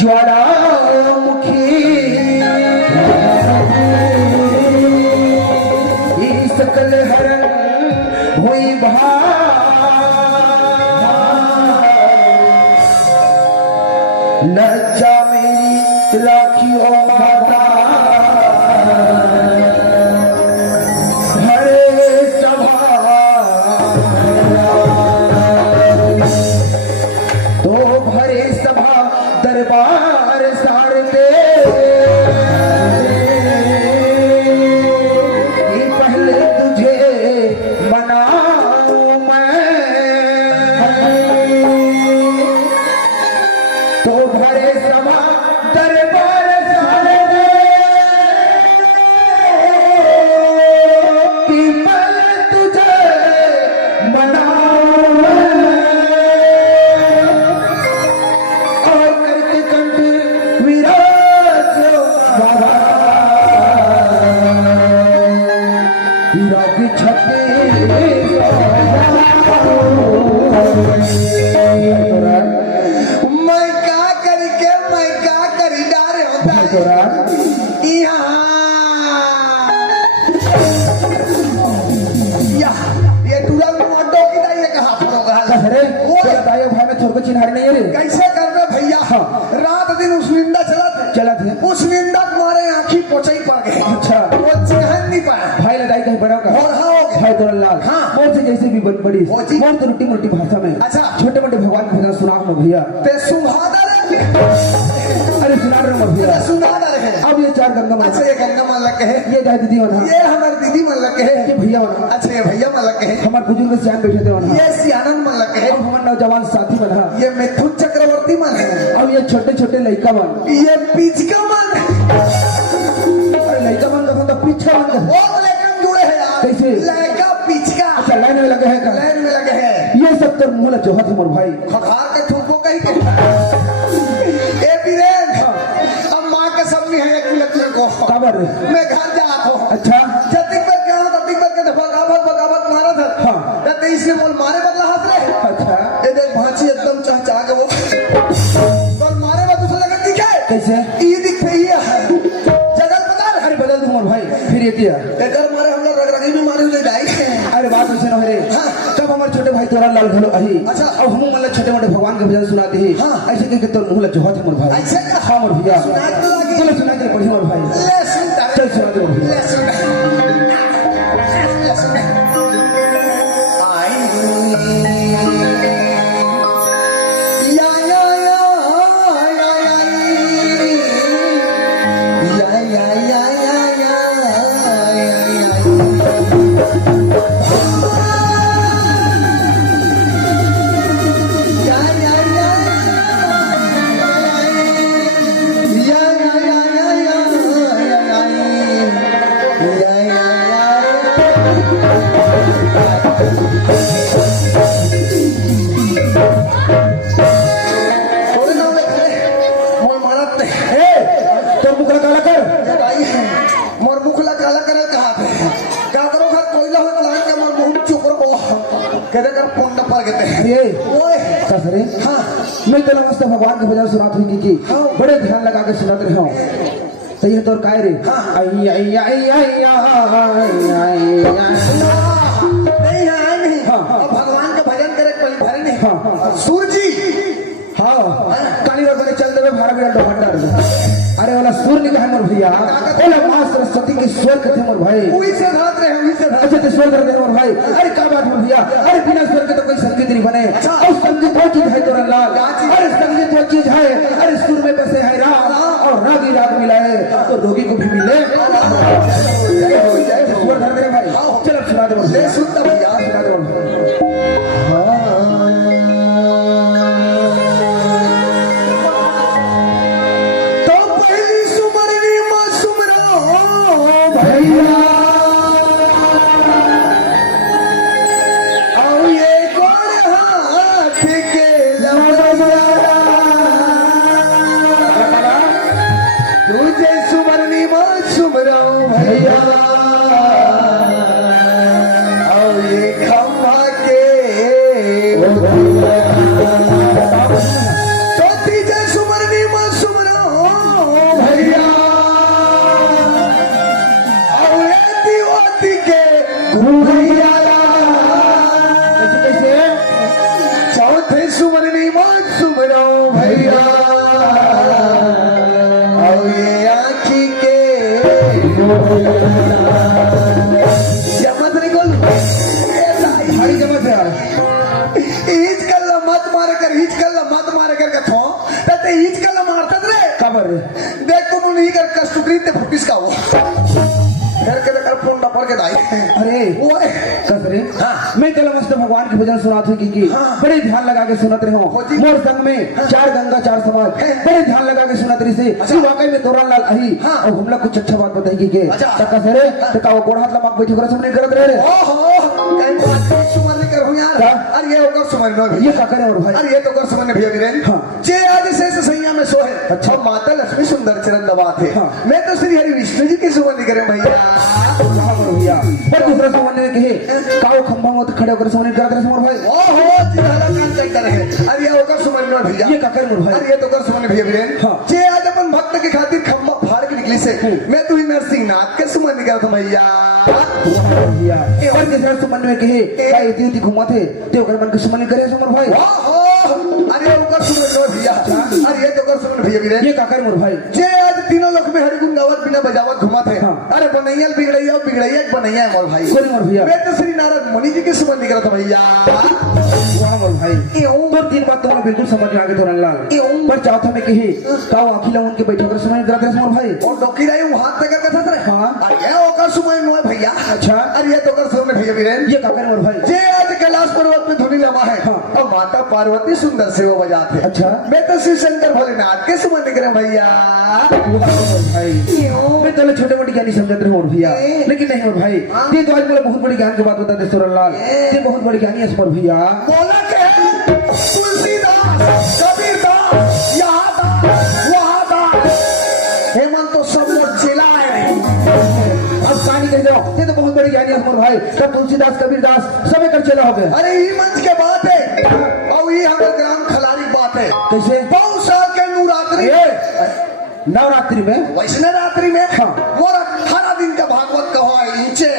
ज्वालामुखी लज्जा मेरी राखी ओ माता हरे सभा तो भरे सभा दरबार सारते पहले तुझे मनाऊं मैं तो भरे सभा दरबार सारते पहले तुझे मनाऊं मैं और करके कंठ विराज बाबा हीरा की छत्ती मैं का करी डारे होता है ये तुरंत मोटो की दाई कहा अरे बताइए भाई मैं थोड़ा चिन्हारी नहीं है रे कैसे कर रहे भैया रात दिन उस निंदा चला थे उस निंदा तुम्हारे आंखी पोछई पड़ गए अच्छा वो चिन्हन नहीं पाया भाई लड़ाई कहीं बड़ा का और हाँ भाई तो लाल हाँ। मोर से जैसे भी बड़ी वो जी। मोर तो रोटी मोटी भाषा में अच्छा। छोटे मोटे भगवान के भजन सुना में भैया ते सुहादा अरे सुना रहे मैं भैया सुहादा रहे अब ये चार गंगा मन अच्छा ये गंगा मन लग है ये दाई दीदी वना ये हमारी दीदी मन लग है ये भैया वना अच्छा ये भैया मन लग है हमारे बुजुर्ग सियान बैठे थे वना ये सियानंद मन लग है अब हमारे नौजवान साथी बना ये मिथुन चक्रवर्ती मन है अब ये छोटे छोटे लड़का बन ये पिचका मन है अरे लड़का बन का तो पीछा बन का बहुत लेकिन जुड़े हैं यार कैसे? लड़का पिचका अच्छा लाइन में लगे है का लाइन में लगे हैं ये सब तो मुंह जो हाथ मोर भाई खखार के ठुमको कही के ए बीरेन अब माँ के सब में है एक मिनट को काबर मैं घर जा तो अच्छा जतिक पर क्या ततिक पर के बगावत मारा था हाँ। जब इसने बोल मारे बदला हाथ रे अच्छा ये देख भांची एकदम चाह के वो बोल मारे बदला दूसरे लगा दिखे कैसे ये दिखे ये है जगल पता है अरे बदल दूं मोर भाई फिर ये दिया एकर मारे हम लोग रगरगी में मारे हुए जाए अरे बात ऐसे न हो रे हाँ। तब हमारे छोटे भाई तोरा लाल घलो अही अच्छा। अब हम मतलब छोटे मोटे भगवान के भजन सुनाते ही हाँ। ऐसे के तो मुंह जो हाथ मोर भाई ऐसे का? हाँ मोर भैया सुना तो लगी। चलो सुना के पढ़ी मोर भाई ले सुन चल सुना दे मोर भैया ले सुन ले सुन आई या या या या या तो मुकला काला कर मोर मुखला काला करे कहा थे क्या करो घर कोयला हो लाइन का मोर मुंह चुकर को कहते कर पोंड पर गते अरे ओए ससरे हाँ मैं तो नमस्ते भगवान के भजन सुनात हुई की हाँ। बड़े ध्यान लगा के सुनाते रहो सही है तोर काय रे हाँ। आई आई आई आई आई नहीं है नहीं हाँ, हाँ। अब भगवान का भजन करे कोई भरे नहीं हाँ, हाँ। सूरज जी हाँ काली रोड में चल देवे भाड़ा बिना भंडार अरे वाला सूर्य निकाह मोर भैया ओला मां सरस्वती के स्वर कथे मोर भाई वही से रात रहे वही से रात अच्छा तो स्वर कर दे मोर भाई अरे क्या बात मोर भैया अरे बिना स्वर के तो कोई संगीत नहीं बने और संगीत वो चीज है तोरा लाल अरे संगीत वो चीज है अरे सुर में बसे है राग और रागी राग मिलाए तो रोगी को भी मिले स्वर धर दे भाई चलो सुना दे मोर ले सुनता भैया सुना दे मोर तो पहली सुमरनी मां सुमरो भैया और ये गोर हाथ के लमया तुझे सुमरनी मां सुमरो भैया और ये खम्भा के तो तीजे सुमरनी मां सुमरो भैया और ये दिवाती के घुघैया जमत नहीं बोल भाई जमत है यार ईज कल मत मारे कर ईज कल मत मारे कर कथो ते ईज कल मारतत रे खबर देख को नहीं कर कष्टुक्रीत ते फुटिस का वो घर के कर फोन नंबर के दाई अरे ओए कसरे हाँ। मैं कल मस्त भगवान की भजन सुनात हुई की हाँ। बड़े ध्यान लगा के सुनत रहे हो जी। मोर संग में चार गंगा चार समाज बड़े ध्यान लगा के सुनत रही से अच्छा। कि वाकई में तोरण लाल अही हाँ। और हमला कुछ अच्छा बात बताई के अच्छा। कसरे तो का वो गोड़ हाथ लमाक बैठी कर सुनने करत रहे रे ओहो कहीं बात सुमन नहीं कर यार क्या? अरे ये होकर सुमन नो ये का करे और भाई अरे ये तो कर सुमन भैया वीरेन हाँ। जे आज से सैया में सोहे अच्छा। और माता लक्ष्मी सुंदर चरण दबात है हाँ। मैं तो श्री हरि विष्णु जी की सुमन नहीं करे भैया वाह भैया पर दूसरा सुमन ने कहे काओ खंभा मत खड़े होकर सुनने करत रहे मोर भाई ओहो जिहाला कान करता रहे अरे ये होकर सुमन नो भैया ये का करे मोर भाई अरे ये तो कर सुमन भैया वीरेन हाँ। जे आज अपन भक्त के खातिर खंभा फाड़ के निकली से मैं तो ही नरसिंह नाथ के सुमन नहीं करता भैया भैया और तीसरा सुमन में कहे का इति उति घुमा थे ते ओकर मन के सुमन करे मोर भाई ओहो अरे होकर सुमन नो भैया अरे ये तो कर सुमन भैया वीरेन ये का करे मोर भाई जे आज तीनों लोग में हरिगुण गावत बिना बजावत घुमा थे हाँ। अरे बनैया बिगड़ैया बिगड़ैया बनैया है मोर भाई कोई मोर भैया मैं तो श्री नारद मुनि जी की सुमन नहीं करता भैया वाह मोर भाई यूं। तो तीन बात तुम्हें बिल्कुल समझ में आ गए तोरण लाल यूं। पर चौथा में कहे काओ अखिला उनके बैठे होकर सुमन करत रहे मोर भाई और डोकी रही हूँ हाथ तक कथा रे हाँ। अरे ओकर सुमन नो भैया अच्छा। अरे ये तो कर सुमन भैया वीरेन ये का करे मोर भाई जे आज कैलाश पर्वत में धुनी लगा है हाँ। और माता पार्वती सुंदर से वो बजाते अच्छा। मैं तो शिव शंकर भोलेनाथ के सुमन नहीं करे भैया भाई यूं। मैं चलो छोटे मोटे ज्ञानी समझते रहे मोर भैया ए। लेकिन नहीं मोर भाई हाँ। ये तो आज मुझे बहुत बड़ी ज्ञान की बात बता दे तोरण लाल ए। ये बहुत बड़ी ज्ञानी है मोर भैया बोला के तुलसीदास कबीरदास यहाँ दास वहाँ दास हेमंत तो सब लोग चिल्लाए अब कहानी कह दो ये तो बहुत बड़ी ज्ञानी है मोर भाई तब तुलसीदास कबीरदास सब एक चला हो गए अरे ये मंच के बात है और ये हमारे ग्राम खलारी बात है कैसे बहुत साल के नवरात्रि नवरात्रि में वैष्णव रात्रि में हाँ। मोर 18 दिन का भागवत कहो इंचे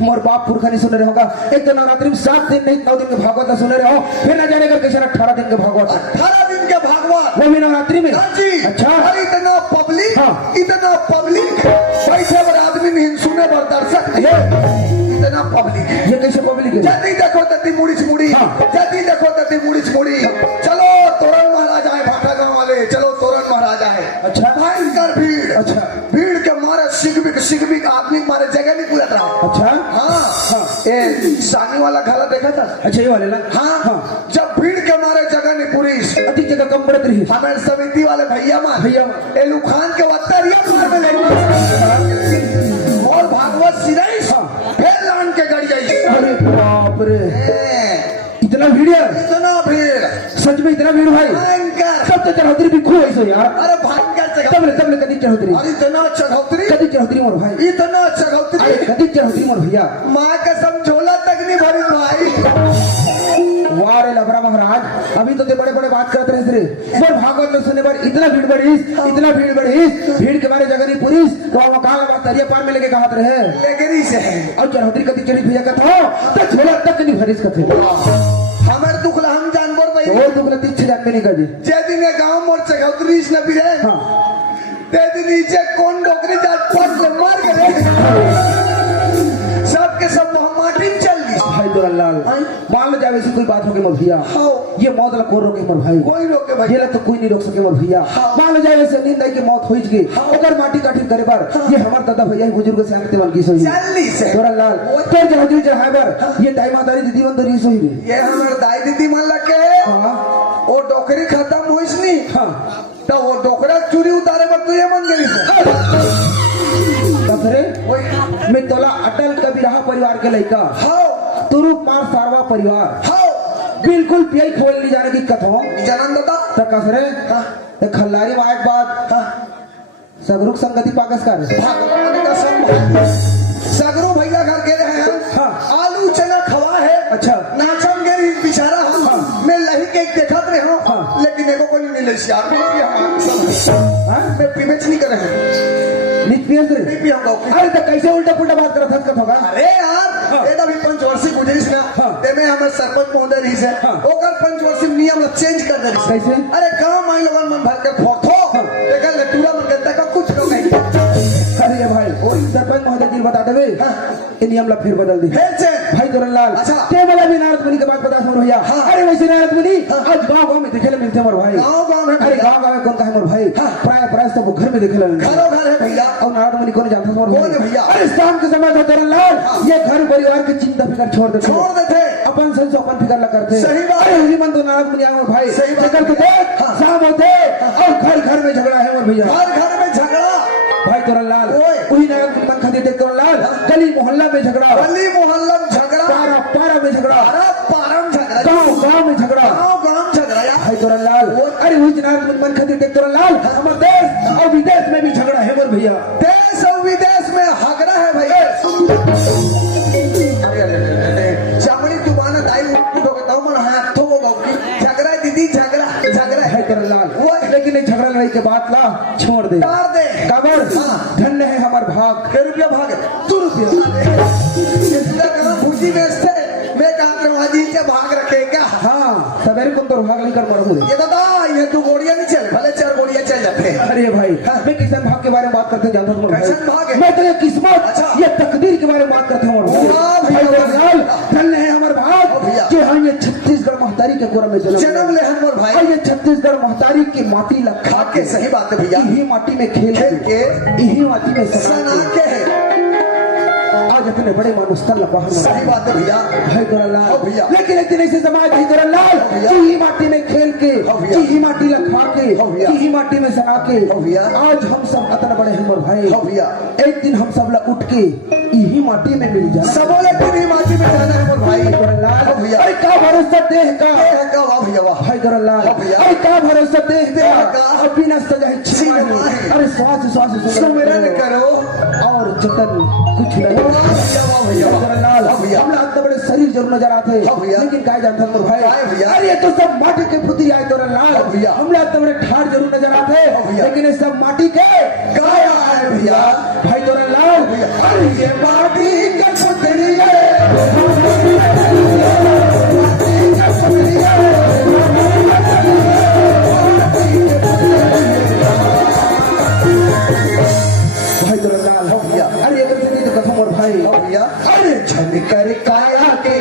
मोर बाप पुरखा नहीं सुने रहे होगा एक तो नवरात्रि में 7 दिन नहीं 9 दिन के भागवत ना सुने रहे हो फिर न जाने का कैसे 18 दिन के भागवत 18 दिन के भागवत वो भी नवरात्रि में हाँ जी अच्छा और इतना पब्लिक हाँ। इतना पब्लिक पैसे पर आदमी नहीं सुने पर दर्शक इतना पब्लिक ये कैसे पब्लिक है जल्दी देखो तती मुड़ी मुड़ी हाँ। जल्दी देखो तती मुड़ी मुड़ी चलो तोरण महाराजा है भाटा गांव वाले चलो तोरण महाराजा है अच्छा। भयंकर भीड़ अच्छा। भीड़ के मारे सिगबिक आदमी के मारे जगह नहीं पूरा था अच्छा हाँ हाँ। ए सानी वाला खाला देखा था अच्छा ये वाले ना हाँ हाँ जब भीड़ के मारे जगह नहीं पूरी अधिक जगह कम बढ़त रही हमारे समिति वाले भैया मान भैया एलू खान के वत्तरिया मार में ले और भागवत सिराई फिर लान के गड़ गई अरे बाप रे इतना भीड़ है इतना भीड़ सच में इतना भीड़ भाई भयंकर सब तो चढ़ोतरी भी खूब ऐसो यार अरे भयंकर तब ले कदी चढ़ोतरी और इतना चढ़ौतरी कदी चढ़ोतरी मोर भाई इतना चढ़ौतरी अरे कदी चढ़ोतरी मोर भैया माँ का समझोला तक नहीं भरी भाई वाह रे लबरा महाराज अभी तो ते बड़े बड़े बात करते रहे रे मोर भागवत में सुनने पर इतना भीड़ बढ़ी भीड़ के बारे जगह नहीं पुलिस तो हम कहाँ लगा तरिया पार में लेके कहा रहे लेगरी से और चढ़ोतरी कदी चढ़ी भैया का था तो छोला तक नहीं भरीस का थे हमारे दुखला हम जानवर भाई और दुख लती छे जानते नहीं कदी जे दिन गांव मोर चढ़ौतरी न भी रहे हाँ ते दिन नीचे कौन डोकरी जात पट ले मार गए सबके सब तो हम माटी में चल ली भाई दुलाल मान लो जावे से कोई बात होगी मोर भैया हाँ। ये मौत ला को रोके मोर भाई कोई रोके भाई ये ला तो कोई नहीं रोक सके मोर भैया हाँ। मान लो जावे से नींद आई के मौत होई गई ओकर माटी काठी करे बार ये हमार दादा भैया बुजुर्ग से आते मन की सोई चलनी से दुलाल तो जब दिल चढ़ाए बार ये टाइम आदारी दीदी बंद रही सोई रे ये हमारे दाई दीदी मन लगे हां वो डोकरी खत्म होइस नी हां तो वो डोकरा चूरी उतारे पर तू ये मन गई से तफरे वही मैं तोला अटल कबीरहा परिवार के लड़का हाओ तुरु पार सारवा परिवार हाओ बिल्कुल पियाई खोल नहीं जाने की कथो जनन दादा तक कसरे हाँ खल्लारी वायक बाद हाँ सगरुक संगति पाकस कर भगवान का संग सगरू भैया घर के रहे हैं हाँ। आलू चना खवा है अच्छा नाचन गेरी बेचारा हम हाँ। मैं लही के देखत रहे हूं हाँ। लेकिन एको कोई नहीं ले यार मैं भी हम हां मैं पीबेच नहीं करे हैं नित पियस रे नहीं भी हम लोग अरे तो कैसे उल्टा पुल्टा बात करत हस कथोगा अरे यार ये तो भी पंचवर्षी गुजरिस ना हाँ। तेमे हमर सरपंच महोदय रही से हाँ। ओकर पंचवर्षी नियम ला चेंज कर दे रही कैसे अरे गांव माई लोगन मन भर के फोर्थो हाँ। देखल लटूरा मन के तक कुछ लोग नहीं अरे भाई सरपंच महोदय जी बता देवे इ नियम ला फिर बदल दी फिर से भाई तोरनलाल अच्छा। ते वाला भी नारद मुनि के बात बता मोर भैया हाँ। अरे वैसे नारद मुनि आज गांव-गांव में देखे ले मिलते मोर भाई गाँव-गाँव में अरे गांव-गांव में कौन का है मोर भाई प्राय सब घर में देखे ले घरों घर है भैया और नारद मुनि कौन जानता मोर कौन है भैया? अरे शाम के समय में तोरनलाल ये घर परिवार की चिंता फिकर छोड़ देते अपन संग अपन फिकर ला करते सही बात। अरे उसी मन तो नारद मुनि आए मोर भाई सही बात। चक्कर के देख शाम होते और घर में झगड़ा है मोर भैया घर घर में झगड़ा भाई तोरनलाल ओए। वही नारद मुनि मन खाते देख तोरनलाल गली मोहल्ला में झगड़ा गली मोहल्ला में झगड़ा पारा पारा में झगड़ा अरे पारम झगड़ा गांव में झगड़ा गाँव झगड़ा यार भाई तोरनलाल अरे वही नारद मुनि मन खाते देख तोरनलाल हमारे देश और विदेश में भी झगड़ा है मोर भैया देश और विदेश में झगड़ा है भैया चामड़ी दुबाना दाई उठो मन हाथ थो झगड़ा दीदी झगड़ा झगड़ा भाई तोरनलाल वो लेकिन एक झगड़ा लड़ाई के बात ला छोड़ दे मार दे काबर धन्य है हमार भाग के रुपया भाग 2 रुपया इसका कहा भूजी बेचते मैं कहा करवाजी के भाग रखे क्या हाँ सवेरे को तो भाग नहीं कर मरूंगा ये दादा ये 2 गोड़ियां नहीं चल भले 4 गोड़ियां चल जाते हैं अरे भाई मैं किसान भाग के बारे में बात करते जानता हूँ किसान भाग है? मैं तो ये किस्मत अच्छा। ये तकदीर के बारे में बात करते हूँ वाह भैया, भाई तोरनलाल धन्य है हमार वाह भाग भैया। कि हाँ ये छत्तीसगढ़ महतारी के कोरा में जन्म ले हनवर भाई और ये छत्तीसगढ़ महतारी की माटी ला खा के सही बात है भैया यही माटी में खेल खेल के यही माटी में सना के है आज अपने बड़े मानुष तल बाहर सही बात है भैया भाई तोरनलाल हाँ भैया। लेकिन एक दिन ऐसे समाज भाई तोरनलाल भैया। यही माटी में खेल के हाँ भैया। यही माटी ला खा के हाँ भैया। यही माटी में सना के हाँ भैया। आज हम सब अतन बड़े हैं मोर भाई हाँ भैया। एक दिन हम सब ला उठ के यही माटी में मिल जाए सबोले भी माटी में जाना है मोर भाई तोरनलाल हाँ भैया। अरे का भरोसा देह का है का वाह भैया वाह भाई तोरनलाल हाँ भैया। अरे का भरोसा देह देह का का। और बिना सजाए छिपाए। अरे श्वास श्वास सुमिरन करो और जतन कुछ नहीं वाह भैया वाह भैया वाह तोरनलाल हाँ भैया। हम इतने बड़े शरीर जरूर नजर आते हाँ भैया। लेकिन काय जानता मोर भाई काय भैया। अरे ये तो सब माटी के पुतली आए तोरनलाल हाँ भैया। हम इतने बड़े ठाड़ जरूर नजर आते हाँ भैया। लेकिन ये सब माटी के काया है भैया भाई तोरनलाल भैया। अरे ये माटी के पुतली है भाई तोरनलाल हाँ भैया। अरे ये तो कथा मोर भाई हाँ भैया अरे झनकर काया के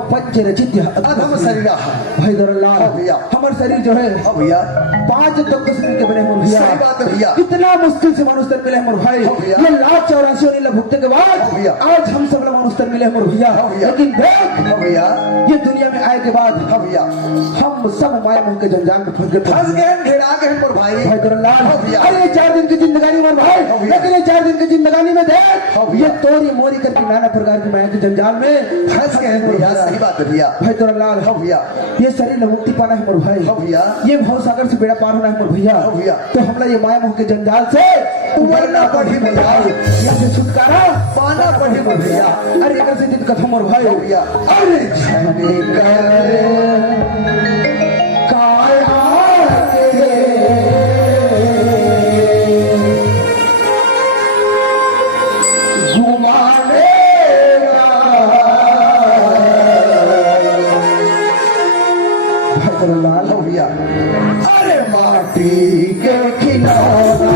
अधम शरीरा भाई तोरनलाल भैया। हमार शरीर जो है हाँ भैया 5 तक शरीर के बने मोर भैया सही बात है भैया कितना मुश्किल से मानुष तन मिले हैं मोर भाई हाँ भैया। ये 1,84,000 ला भुगते के बाद भैया। आज हम सब ला मानुष तन मिले हैं मोर भैया हाँ भैया। लेकिन देख हाँ भैया ये दुनिया में आए के बाद हाँ भैया हम सब माया मोह के जंजाल में फंस गए फंस गए हम, घेरा गए हम, मोर भाई भाई तोरनलाल हाँ भैया। अरे 4 दिन की जिंदगानी मोर भाई हाँ भैया। लेकिन ये 4 दिन की जिंदगानी में देख हाँ भैया। ये तोरी मोरी करके नाना प्रकार की माया के जंजाल में फंस गए हम भैया सही बात है भैया भाई तोरनलाल हाँ भैया ये शरीर में मुक्ति पाना है मोर भाई हाँ भैया ये भव सागर से बेड़ा पार होना है मोर भैया हाँ भैया। तो हमला ये माया मोह के जंजाल से उबरना पड़ी भैया यहाँ से छुटकारा पाना पड़ी मोर भैया अरे एक से जित कथा मोर भाई हाँ भैया अरे झने कर काया के घुमाने भाई करुणलाल लो भैया अरे माटी के खिलौना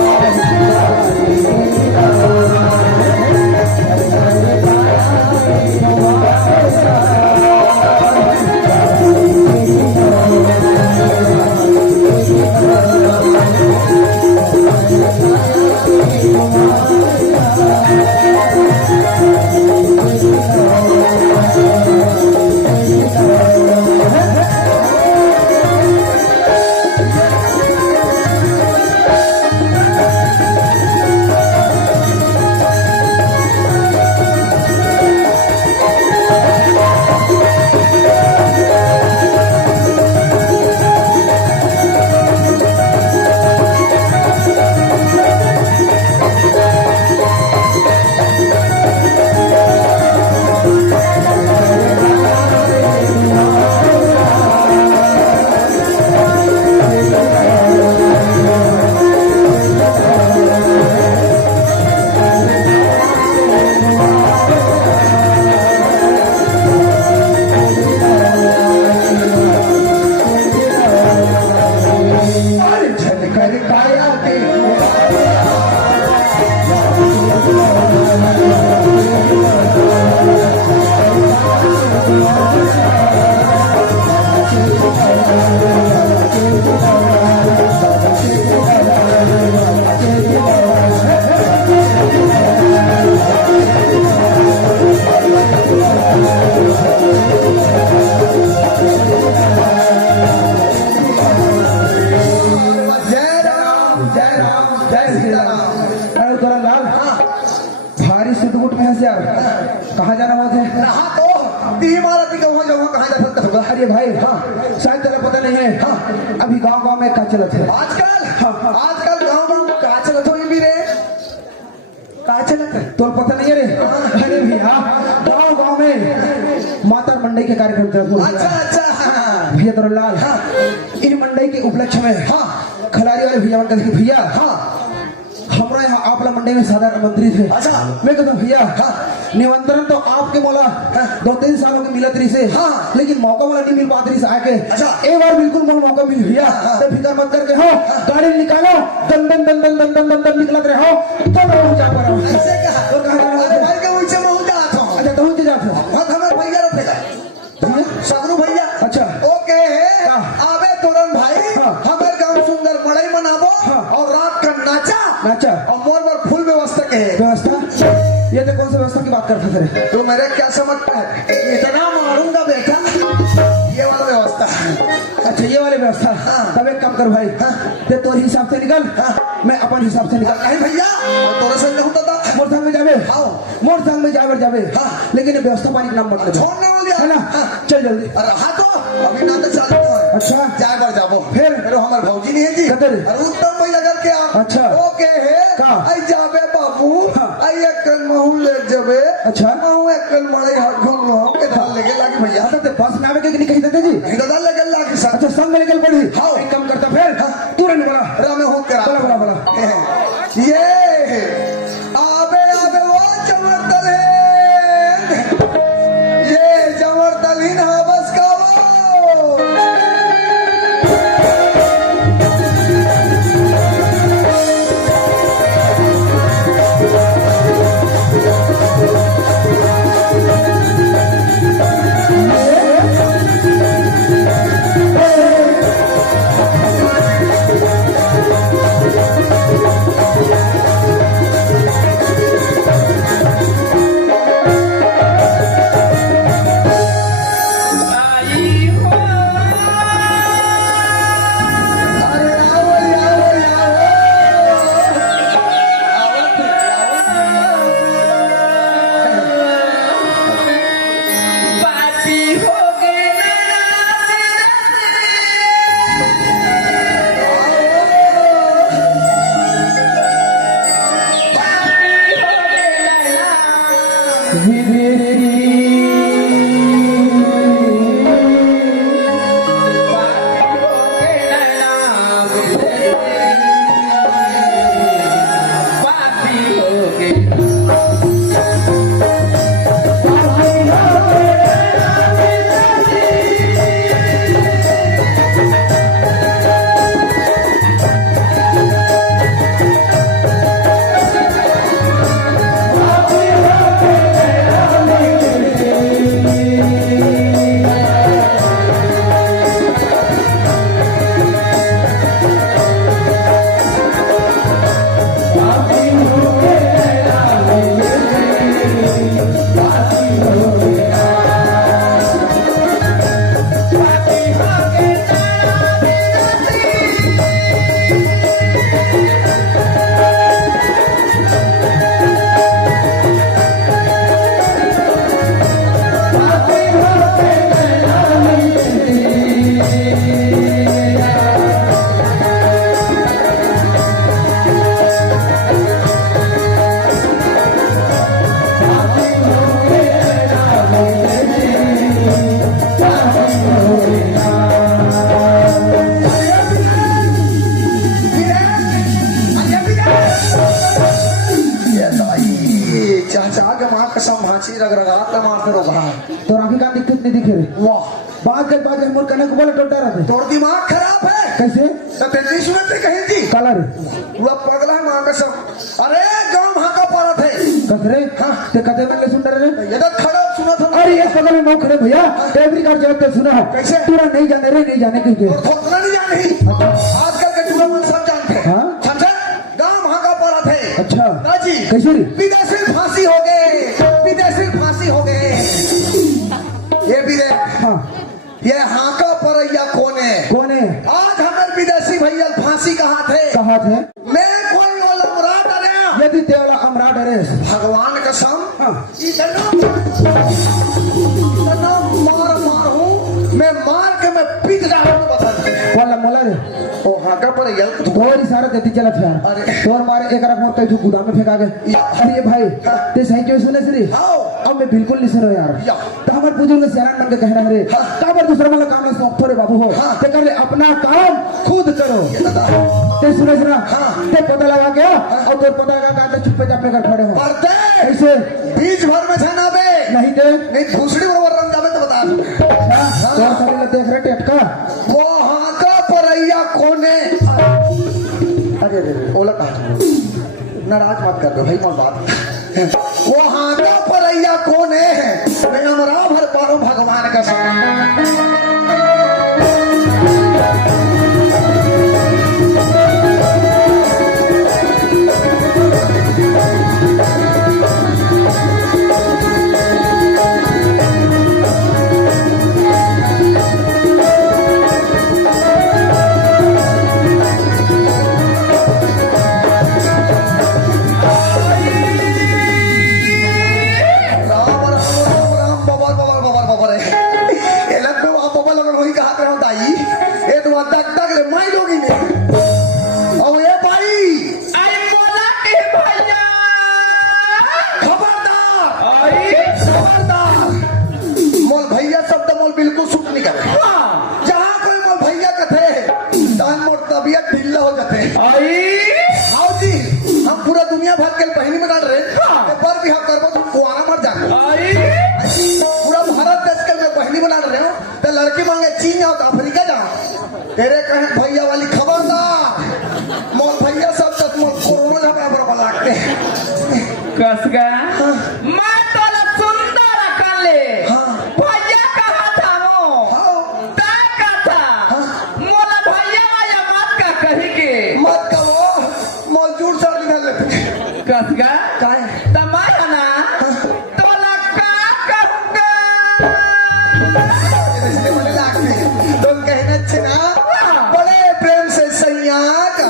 कहाँ जाना बात है? नहा तो इमारत के वहाँ जाऊँ कहाँ जा सकता होगा? अरे भाई हाँ शायद तेरा पता नहीं है हाँ अभी गांव में क्या चलत है आजकल हाँ आजकल गाँव में कहाँ चलत हो भी रे कहाँ चलत है तो पता नहीं है रे अरे भैया गांव में माता मंडई के कार्यक्रम थे अच्छा भैया करुणलाल हाँ इन मंडई के उपलक्ष्य में हाँ खिलाड़ी वाले भैया भैया हाँ हमारा यहाँ आपला मंडी में साधारण मंत्री थे अच्छा मैं कहता भैया हाँ निमंत्रण तो आपके मोला 2-3 सालों की मिलत रही से हाँ लेकिन मौका वाला नहीं मिल पात रही से आके अच्छा एक बार बिल्कुल मौका मिल भैया तो फिक्र मत करके हो गाड़ी निकालो दन दन दन दन दन दन दन दन निकलत रहे हो तो मैं जा पा रहा हूँ ऐसे कहा तो कहा अरे भाई के ऊंचे में उठा था अच्छा तो उनके जाते मत हमें भैया रखेगा सगरू भैया अच्छा ओके आवे तुरंत भाई हमारे गांव सुंदर मड़ई मनाबो और रात का नाचा और मोर पर फुल व्यवस्था के व्यवस्था ये तो कौन सी व्यवस्था की बात करते थे तो मेरे क्या समझता है इतना मारूंगा बेटा ये वाला व्यवस्था अच्छा ये वाली व्यवस्था तब एक काम कर भाई ते तोर हिसाब से निकल मैं अपन हिसाब से निकल नहीं भैया तोरे संग होता था मोर संग में जावे मोर संग में जावे लेकिन व्यवस्था पानी का नाम मत ले छोड़ने वाले है ना चल जल्दी अरे हाँ तो अभी ना तो चालू है अच्छा जाए बार जाबो फिर हमारे भौजी नहीं है जी कदर अरे उत्तम भैया करके आप अच्छा ओके है का आई जाबे बाबू आई एक कल महू ले जाबे अच्छा महू एक कल मड़ई हाथ घोल लो के डाल लेके लागी भैया तो बस में आवे के नहीं कही देते जी नहीं तो डाल लेके लागी सर अच्छा संग में निकल पड़ी हाँ एक काम करता फिर तुरंत बोला रामे हो करा बोला बोला ये आबे आबे वो चमरतल है ये चमरतल ही ना बस का वो दरोगा तो आंखें का दिक्कत नहीं दिखे रे वाह बात कर मोर कने को बोले टोटा रहते तोर दिमाग खराब है कैसे तो तेजी सुनते कहीं जी कलर पूरा पगला है मां का सब अरे गांव वहां का पारा थे कसरे हाँ। ते कदे में सुन रहे रे ये तो खड़ा सुना था अरे ये बगल में नौ खड़े भैया एवरी कार जगह पे सुना है कैसे? पूरा नहीं जाने रे नहीं जाने कहीं और थोड़ा नहीं जानी आजकल के चूड़ा मन सब जानते हैं हाँ? समझे गांव वहां का पारा थे अच्छा राजी कैसे रे विदेशी फांसी हो गए विदेशी फांसी हो गए ये भी देख हाँ ये हाका परैया कौन है आज हमारे विदेशी भैया फांसी कहा थे मैं कोई वाला मुराद अरे यदि तेरा अमरा डरे भगवान कसम हाँ। इतना मार हूँ मैं मार के मैं पीट रहा हूँ बता दे वाला मोला रे ओ हाका परैया तोर इशारा देती चला था अरे। तोर मारे एक रख मोर कहीं गुदाम में फेंका गए अरे भाई ते सही क्यों सुने श्री आओ अब मैं बिल्कुल नहीं सुनो यार या। तो हमारे बुजुर्ग सियारान बन के कह रहे रे हाँ। काबर दूसरा वाला काम ना सौंपो रे बाबू हो हाँ। ते कर ले अपना काम खुद करो ते सुने सुना हाँ। ते पता लगा क्या और तोर पता लगा का चुप्पे चापे कर खड़े हो पढ़ते ऐसे बीच भर में छना बे नहीं ते नहीं दूसरी बरोबर रंग जावे तो बता दो तोर शरीर देख रहे टेटका वो हाका परैया कौन है अरे अरे ओला कहा नाराज मत कर दो भाई मत बात वो हाका परैया कौन है मैं अमरा भर पारो भगवान का तेरे कहे भैया वाली खबरदार मोल भैया सब तक मोल कोरोना झपड़ा बरोबर लागते कसगा मैं तोला सुंदर अकले भैया कहा था वो ता का था मोला भैया माया मत का कही के मत कहो मोल झूठ सर निकल लेते कसगा काहे तमारा ना तोला का कहूंगा इसलिए मुझे लागते तुम कहना छना बड़े प्रेम से सैया का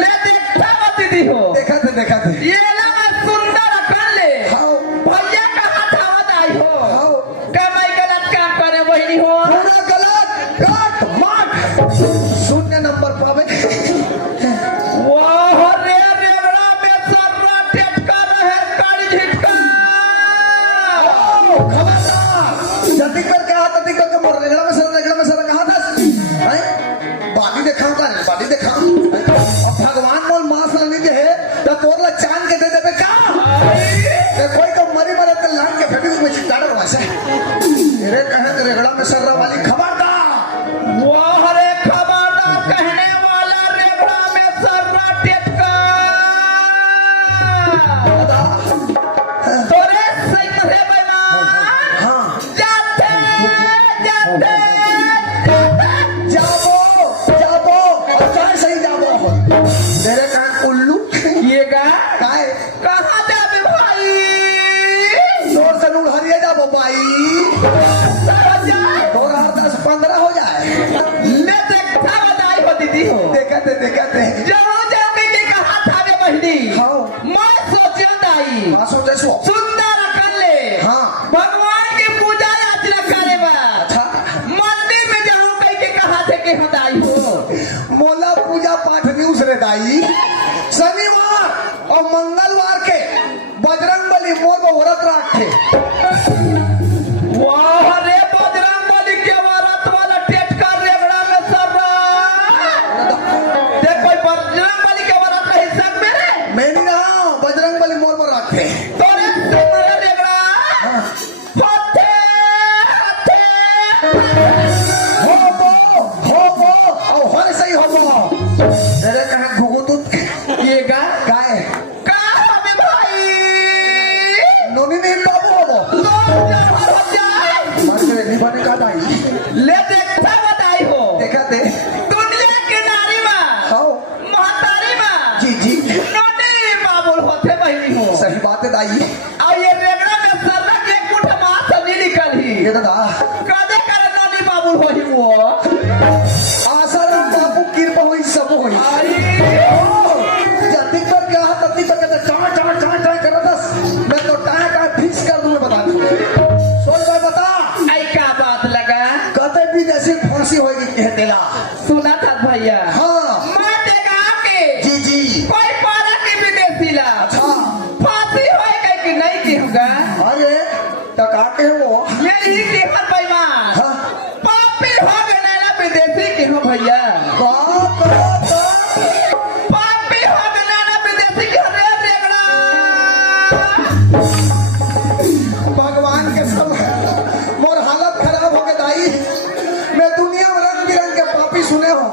ले देखता मत दी हो देखा थे ये ना मैं सुंदर अकले हाँ। भैया कहा था बताई हो हाँ। कमाई गलत काम करे वही नहीं हो पूरा गलत काट मार शून्य नंबर पावे वाह रे रेवड़ा में सर्रा टेटका रहे काली झिटका खबरदार जल्दी कर कहा तभी करके मोर रेगड़ा में सर कहा था हैं बाडी दिखाऊं का बाडी दिखाऊं अब भगवान मोल मांस लेने दे है तो तोर ला चांद के दे देबे का ते कोई तो मरी मरत के लान के फेंक में चिपका दो वैसे तेरे कहे तेरे रेगड़ा में सर वाली खबरदार वाह रे खबरदार कहने वाला रेवड़ा में सर्रा टेटका तोरे सही रे बेईमान हां जाते जाबो और चाहे सही जाबो तेरे कहे उल्लू ये गा काहे कहाँ जाबे भाई जोर से लूट हरिए जाबो भाई सारा जाए और 10-15 हो जाए ले देखता बताई हो दीदी हो देखते जरूर जाओगे कि कहाँ था वे बहनी हाँ। मैं सोचा दाई आसो जैसो सुंदर कर ले हाँ। भगवान की पूजा याचना करे बा अच्छा मंदिर में जाऊं कहीं के कहा थे कि हम दाई हो मोला पूजा पाठ न्यूज रे दाई शनिवार और मंगलवार के बजरंग बली मोर को व्रत रखे वाह रे बजरंग बली के व्रत वाला टेटका रेवड़ा में सर्रा देख कोई बजरंग बली के व्रत नहीं सब मेरे मैं नहीं रहा हूं, बजरंग बली मोर को रखे रेली बने का दाई ले देखता बताई हो देखा दे दुनिया के नारी माँ आओ महतारी माँ जी जी नोनी बाबुल होते बहनी हो सही बात है दाई और ये रेगड़ा में सरक के कुछ माँ सब्जी निकल ही ये दादा कदे करे नोनी बाबुल हो ही वो आसाराम बापू कृपा हुई सब हुई जाति पर क्या है तत्ती पर कहते चाय चाय चाय चाय कर दस मैं तो टाय टाय फिक्स कर दूं मैं बता दूं सोच भाई बता आई क्या बात लगा कहते भी जैसी फांसी होगी कहतेला सुना था भैया हाँ मैं देखा के जी जी कोई पारा के विदेशी ला अच्छा फांसी होएगा कि नहीं की होगा अरे टकाटे हो यही की हर बेईमान हाँ पापी हो गए ना विदेशी की हो भैया बाप पापी हो गए ना विदेशी की रे रेगड़ा भगवान के सब मोर हालत खराब हो गई दाई मैं दुनिया में रंग बिरंग के पापी सुने हो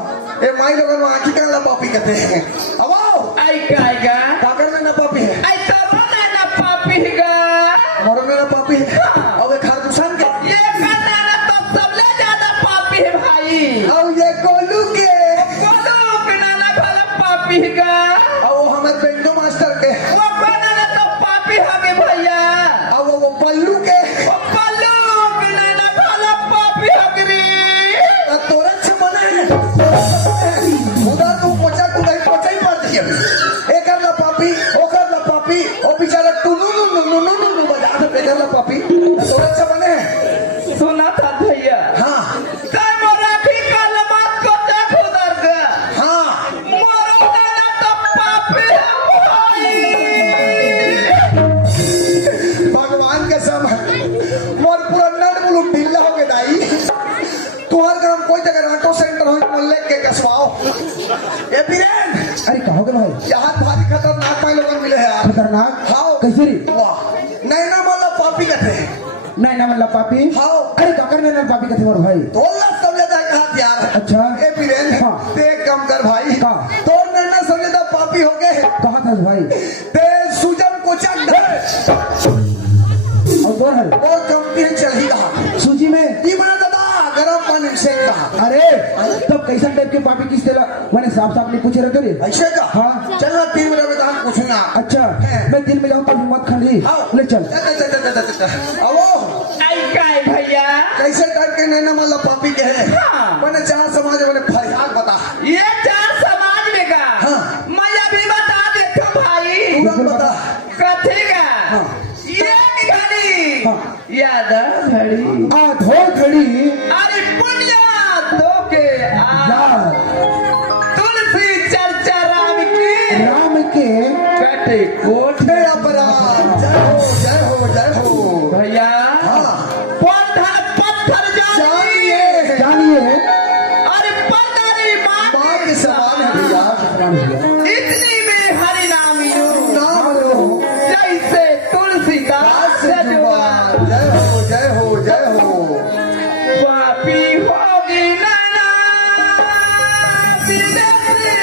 ए माई लोगन में आंखी करला पापी कहते हैं अब आओ आई काएगा काकर में ना पापी है आई तो ना पापी गा मोर में ना पापी है अब ये खारदूषण के ये करना ना तो सबसे ज्यादा पापी है भाई अब ये गोलू के बोलो कि ना भला पापी गा अब वो हमारे बेंडो मास्टर के वो करना ना तो पापी हो गए भैया अब वो पल्लू के वो बोलो कि ना भला पापी हो गए तोरे से बने उधर तू पोचा तू नहीं पोचा ही पड़ दिया एक करला पापी ओ करला पापी ओ बेचारा तू नु नु नु नु नु नु बजा दे करला पापी तोरे से बने सुना था भैया हाँ काय मोरा भी कल बात को देख उधर का हाँ मोरा ना तो पापी है भगवान के सब मोर पूरा नट बुलू ढीला हो गए दाई तुहार काम कोई जगह ऑटो सेंटर हो मोहल्ले के कसवाओ ए बीरेन अरे कहोगे भाई यहाँ भारी खतरनाक पाई लोग मिले हैं यार खतरनाक हाँ कैसे रे वाह नहीं ना मतलब पापी कहते हैं नहीं ना मतलब पापी हाँ अरे काकर ने ना पापी कथे मोर भाई तोला समझता है कहा यार अच्छा ए बीरेन हाँ। ते कम कर भाई हाँ। तोर नैना समझता पापी हो गए कहा था भाई ते सुजन को चक दे और दो है और कंपनी चल ही कहा सूजी में ये बना दादा गरम पानी से कहा अरे तब कैसा टाइप के पापी किस तेला मैंने साफ साफ नहीं पूछे रहते रे ऐसे का हाँ। चल ना 3 मिनट में दान पूछूंगा अच्छा है। मैं दिन में जाऊँ तब मत खाली हाँ। ले चल आवो आई काय भैया कैसे टाइप के नैना मतलब पापी के है हाँ। मैंने चार समाज मैंने फरियाद बता ये चार समाज में का हाँ। मैं अभी बता देता हूँ भाई तुरंत बता कथी का हाँ। एक घड़ी हाँ। याद घड़ी आधो घड़ी अरे पुण्या दो के यार तुलसी चर्चा राम की राम के कटे कोठे अपराध जय हो जय हो भैया हाँ। पत्थर जानिए जानिए अरे पत्थरी माँ माँ के समान है भैया इतनी में हरि नाम यूं नाम लो जैसे तुलसीदास जजुआन जय हो जय हो जय हो पापी होगी नैना विदेशी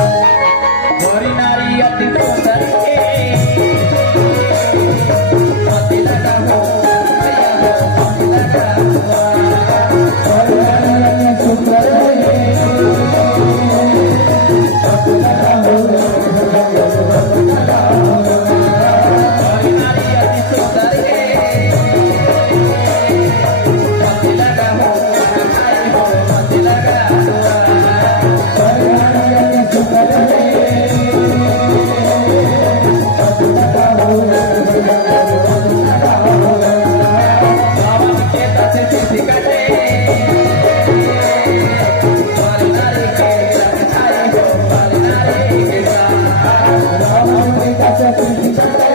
गोरी नारी अति सुंदर के पति लगा हो भैया हो पति लगा गोरी नारी अति सुंदर के पति लगा हो भाई हो पति लगा बाबा के तसे सिद्धि कटे वाली नारी के संग आई हो वाली नारी के बाबा के तसे सिद्धि कटे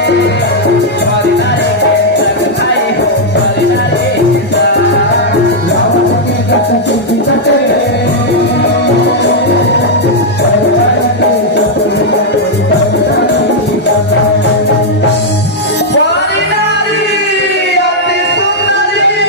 वाली नारी के संग आई हो वाली नारी के वाली नारी अति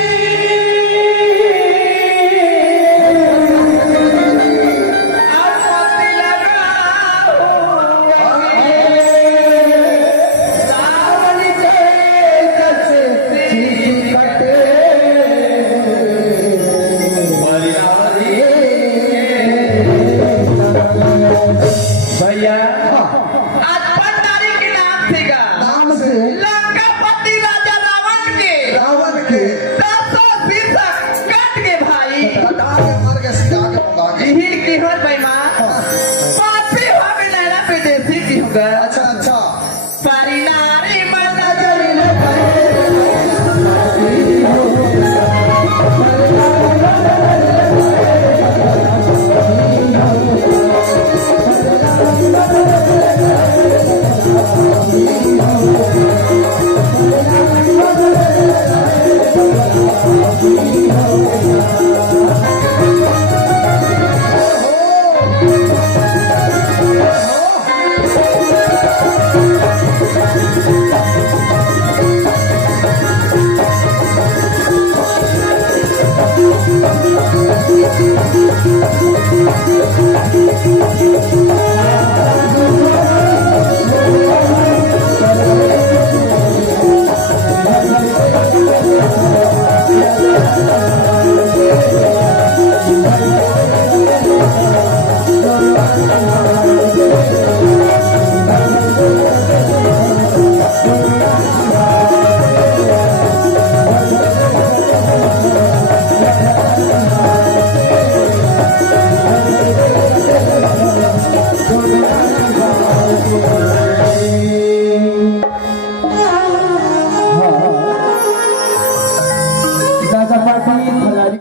भैया आज भंडारी के नाम से नाम से लंकापति राजा रावण के 10 शीशा काट के भाई हटा के मार के सीधा के मुंगा के हिल के हर भाई